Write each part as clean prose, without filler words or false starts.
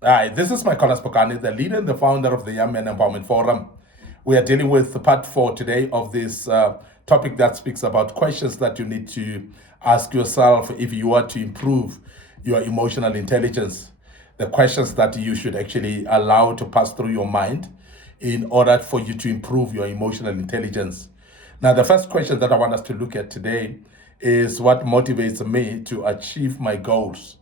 Hi, this is Micornus, Phokane, the leader and the founder of the Young Men Empowerment Forum. We are dealing with part four today of this topic that speaks about questions that you need to ask yourself if you want to improve your emotional intelligence. The questions that you should actually allow to pass through your mind in order for you to improve your emotional intelligence. Now, the first question that I want us to look at today is what motivates me to achieve my goals.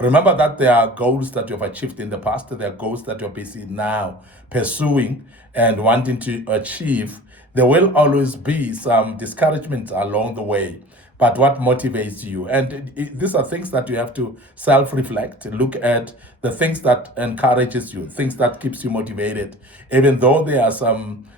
Remember that there are goals that you've achieved in the past, there are goals that you're busy now pursuing and wanting to achieve. There will always be some discouragements along the way. But what motivates you? And these are things that you have to self-reflect, look at the things that encourages you, things that keeps you motivated, even though there are some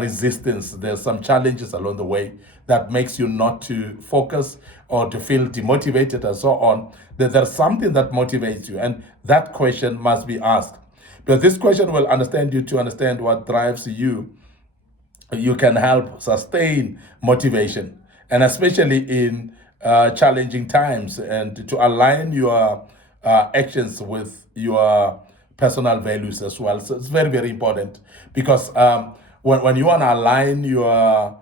resistance, there's some challenges along the way that makes you not to focus or to feel demotivated and so on, that there's something that motivates you, and that question must be asked. Because this question will understand you to understand what drives you. You can help sustain motivation, and especially in challenging times, and to align your actions with your personal values as well. So it's very, very important because when you want to align your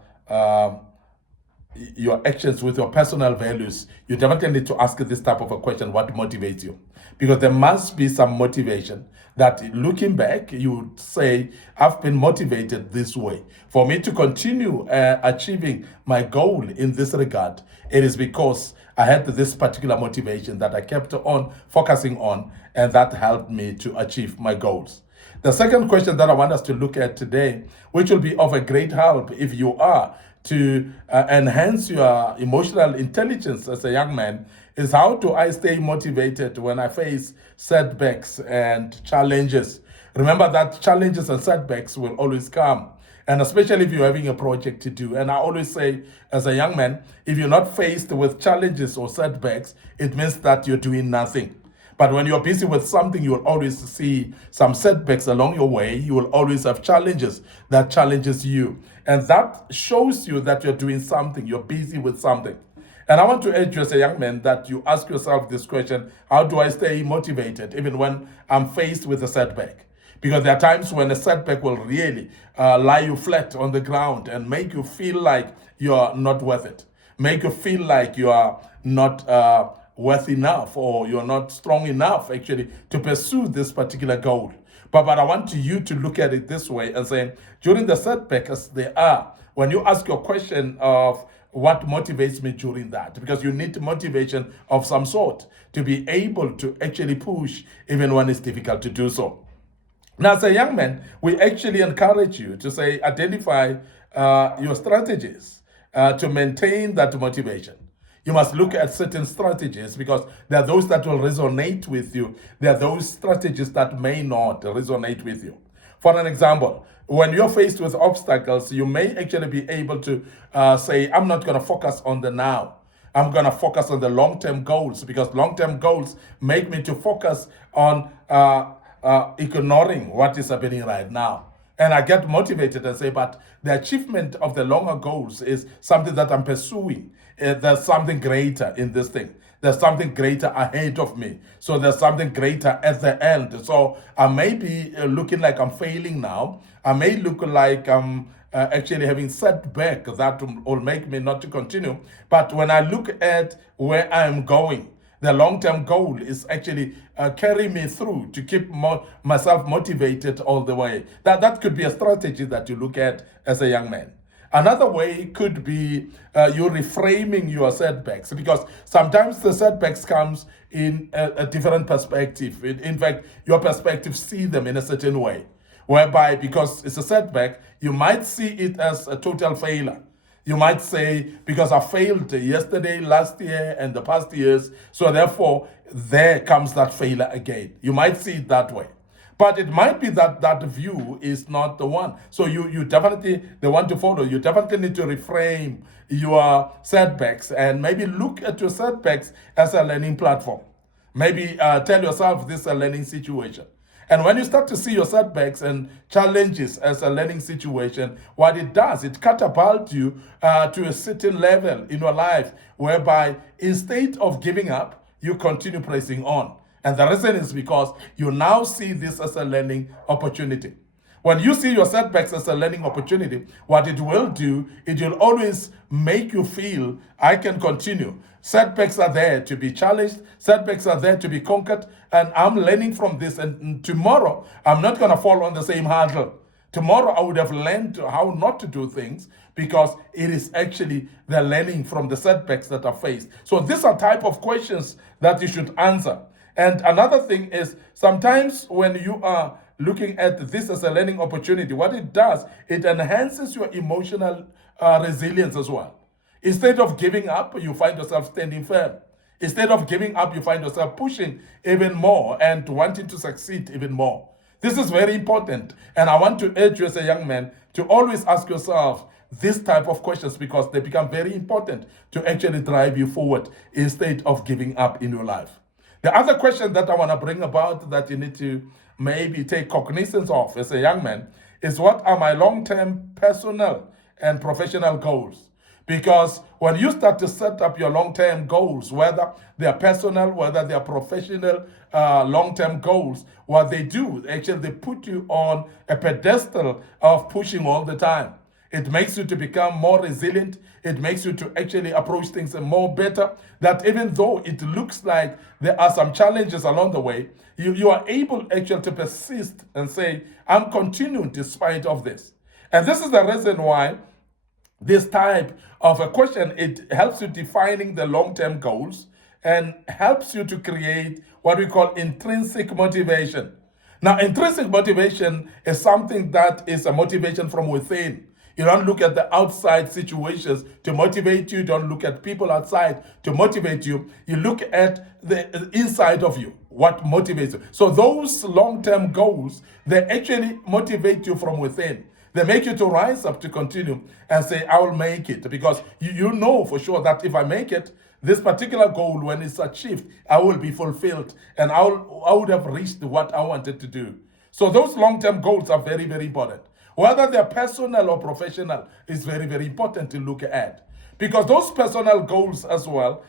actions with your personal values, you definitely need to ask this type of a question: what motivates you? Because there must be some motivation that, looking back, you would say, I've been motivated this way. For me to continue achieving my goal in this regard, it is because I had this particular motivation that I kept on focusing on, and that helped me to achieve my goals. The second question that I want us to look at today, which will be of a great help if you are to enhance your emotional intelligence as a young man, is how do I stay motivated when I face setbacks and challenges? Remember that challenges and setbacks will always come, and especially if you're having a project to do. And I always say, as a young man, if you're not faced with challenges or setbacks, it means that you're doing nothing. But when you're busy with something, you will always see some setbacks along your way. You will always have challenges that challenges you. And that shows you that you're doing something, you're busy with something. And I want to urge you as a young man that you ask yourself this question: how do I stay motivated even when I'm faced with a setback? Because there are times when a setback will really lie you flat on the ground and make you feel like you're not worth it, make you feel like you are not worth enough, or you're not strong enough actually to pursue this particular goal. But I want you to look at it this way and say, during the setback as they are, when you ask your question of what motivates me during that, because you need motivation of some sort to be able to actually push even when it's difficult to do so. Now, as a young man, we actually encourage you to say, identify your strategies to maintain that motivation. You must look at certain strategies because there are those that will resonate with you. There are those strategies that may not resonate with you. For an example, when you're faced with obstacles, you may actually be able to say, I'm not going to focus on the now. I'm going to focus on the long-term goals, because long-term goals make me to focus on ignoring what is happening right now. And I get motivated and say, but the achievement of the longer goals is something that I'm pursuing. There's something greater in this thing. There's something greater ahead of me. So there's something greater at the end. So I may be looking like I'm failing now. I may look like I'm actually having setback that will make me not to continue. But when I look at where I'm going, the long-term goal is actually carry me through to keep myself motivated all the way. That could be a strategy that you look at as a young man. Another way could be you reframing your setbacks, because sometimes the setbacks comes in a different perspective. In fact, your perspective see them in a certain way, whereby because it's a setback, you might see it as a total failure. You might say, because I failed yesterday, last year, and the past years, so therefore there comes that failure again. You might see it that way. But it might be that that view is not the one. So you definitely, the one to follow, you definitely need to reframe your setbacks and maybe look at your setbacks as a learning platform. Maybe tell yourself this is a learning situation. And when you start to see your setbacks and challenges as a learning situation, what it does, it catapults you to a certain level in your life whereby instead of giving up, you continue pressing on. And the reason is because you now see this as a learning opportunity. When you see your setbacks as a learning opportunity, what it will do, it will always make you feel, I can continue. Setbacks are there to be challenged, setbacks are there to be conquered, and I'm learning from this. And tomorrow, I'm not going to fall on the same hurdle. Tomorrow, I would have learned how not to do things because it is actually the learning from the setbacks that are faced. So these are type of questions that you should answer. And another thing is sometimes when you are looking at this as a learning opportunity, what it does, it enhances your emotional resilience as well. Instead of giving up, you find yourself standing firm. Instead of giving up, you find yourself pushing even more and wanting to succeed even more. This is very important. And I want to urge you as a young man to always ask yourself this type of questions because they become very important to actually drive you forward instead of giving up in your life. The other question that I want to bring about that you need to maybe take cognizance of as a young man is what are my long-term personal and professional goals? Because when you start to set up your long-term goals, whether they are personal, whether they are professional, long-term goals, what they do, actually they put you on a pedestal of pushing all the time. It makes you to become more resilient. It makes you to actually approach things more better. That even though it looks like there are some challenges along the way, you are able actually to persist and say, I'm continuing despite of this. And this is the reason why this type of a question, it helps you defining the long-term goals and helps you to create what we call intrinsic motivation. Now, intrinsic motivation is something that is a motivation from within. You don't look at the outside situations to motivate you. Don't look at people outside to motivate you. You look at the inside of you, what motivates you. So those long-term goals, they actually motivate you from within. They make you to rise up to continue and say, I will make it. Because you know for sure that if I make it, this particular goal, when it's achieved, I will be fulfilled and I would have reached what I wanted to do. So those long-term goals are very, very important. Whether they're personal or professional is very, very important to look at. Because those personal goals as well,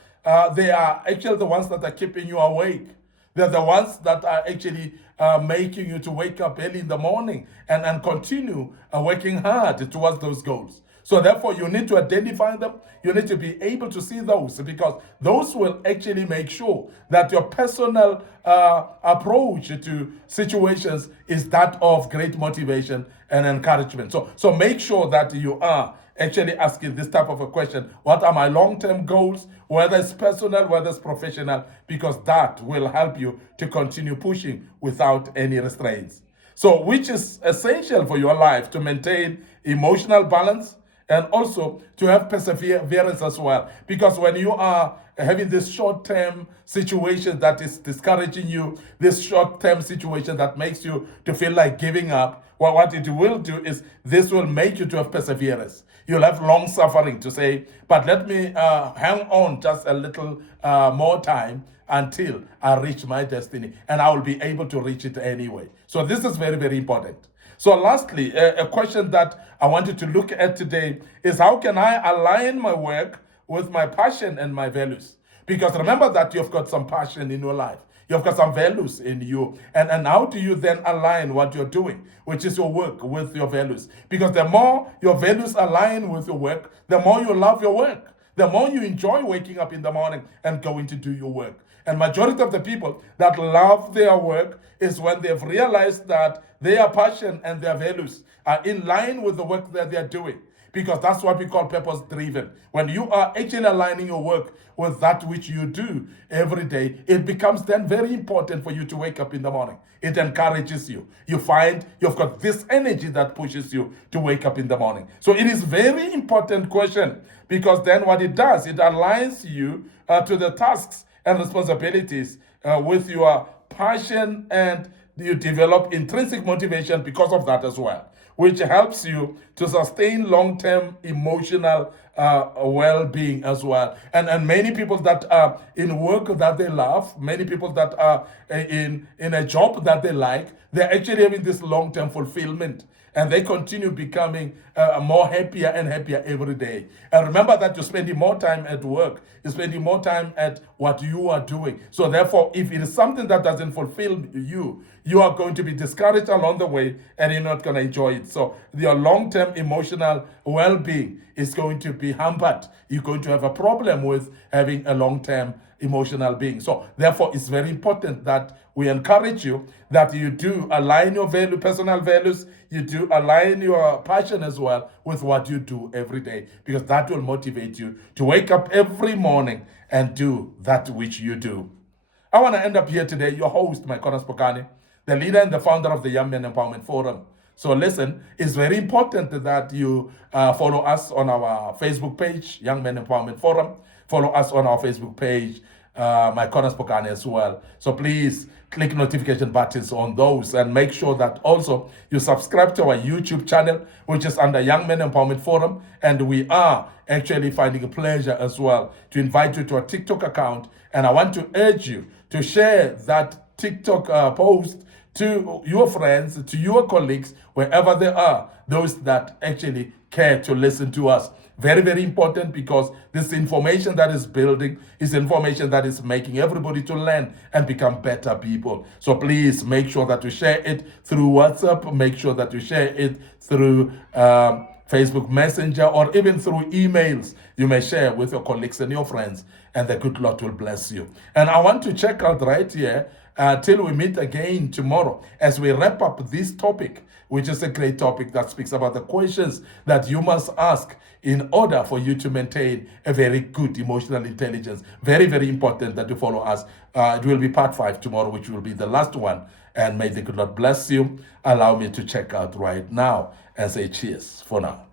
they are actually the ones that are keeping you awake. They're the ones that are actually making you to wake up early in the morning and continue working hard towards those goals. So therefore, you need to identify them. You need to be able to see those because those will actually make sure that your personal approach to situations is that of great motivation and encouragement. So make sure that you are actually asking this type of a question. What are my long-term goals, whether it's personal, whether it's professional, because that will help you to continue pushing without any restraints. So which is essential for your life to maintain emotional balance and also to have perseverance as well. Because when you are having this short-term situation that is discouraging you, this short-term situation that makes you to feel like giving up, well, what it will do is this will make you to have perseverance. You'll have long suffering to say, but let me hang on just a little more time until I reach my destiny, and I will be able to reach it anyway. So this is very, very important. So lastly, a question that I wanted to look at today is how can I align my work with my passion and my values? Because remember that you've got some passion in your life. You've got some values in you. And how do you then align what you're doing, which is your work, with your values? Because the more your values align with your work, the more you love your work. The more you enjoy waking up in the morning and going to do your work. And majority of the people that love their work is when they've realized that their passion and their values are in line with the work that they're doing. Because that's what we call purpose driven. When you are actually aligning your work with that which you do every day, it becomes then very important for you to wake up in the morning. It encourages you. You find you've got this energy that pushes you to wake up in the morning. So it is very important question because then what it does, it aligns you to the tasks and responsibilities with your passion, and you develop intrinsic motivation because of that as well, which helps you to sustain long-term emotional well-being as well. And many people that are in work that they love, many people that are in a job that they like, they're actually having this long-term fulfillment. And they continue becoming more happier and happier every day. And remember that you're spending more time at work, you're spending more time at what you are doing. So therefore, if it is something that doesn't fulfill you, you are going to be discouraged along the way and you're not going to enjoy it. So your long-term emotional well-being is going to be hampered. You're going to have a problem with having a long-term emotional being. So therefore, it's very important that we encourage you that you do align your personal values, you do align your passion as well with what you do every day, because that will motivate you to wake up every morning and do that which you do. I want to end up here today, your host, Micornus Phokane, the leader and the founder of the Young Men Empowerment Forum. So listen, it's very important that you follow us on our Facebook page, Young Men Empowerment Forum. Follow us on our Facebook page, Micornus Phokane as well. So please click notification buttons on those and make sure that also you subscribe to our YouTube channel, which is under Young Men Empowerment Forum. And we are actually finding a pleasure as well to invite you to our TikTok account. And I want to urge you to share that TikTok post to your friends, to your colleagues, wherever they are, those that actually care to listen to us. Very, very important, because this information that is building is information that is making everybody to learn and become better people. So please make sure that you share it through WhatsApp, make sure that you share it through Facebook Messenger, or even through emails. You may share with your colleagues and your friends, and the good Lord will bless you. And I want to check out right here till we meet again tomorrow as we wrap up this topic, which is a great topic that speaks about the questions that you must ask in order for you to maintain a very good emotional intelligence. Very, very important that you follow us. It will be part 5 tomorrow, which will be the last one. And may the good Lord bless you. Allow me to check out right now and say cheers for now.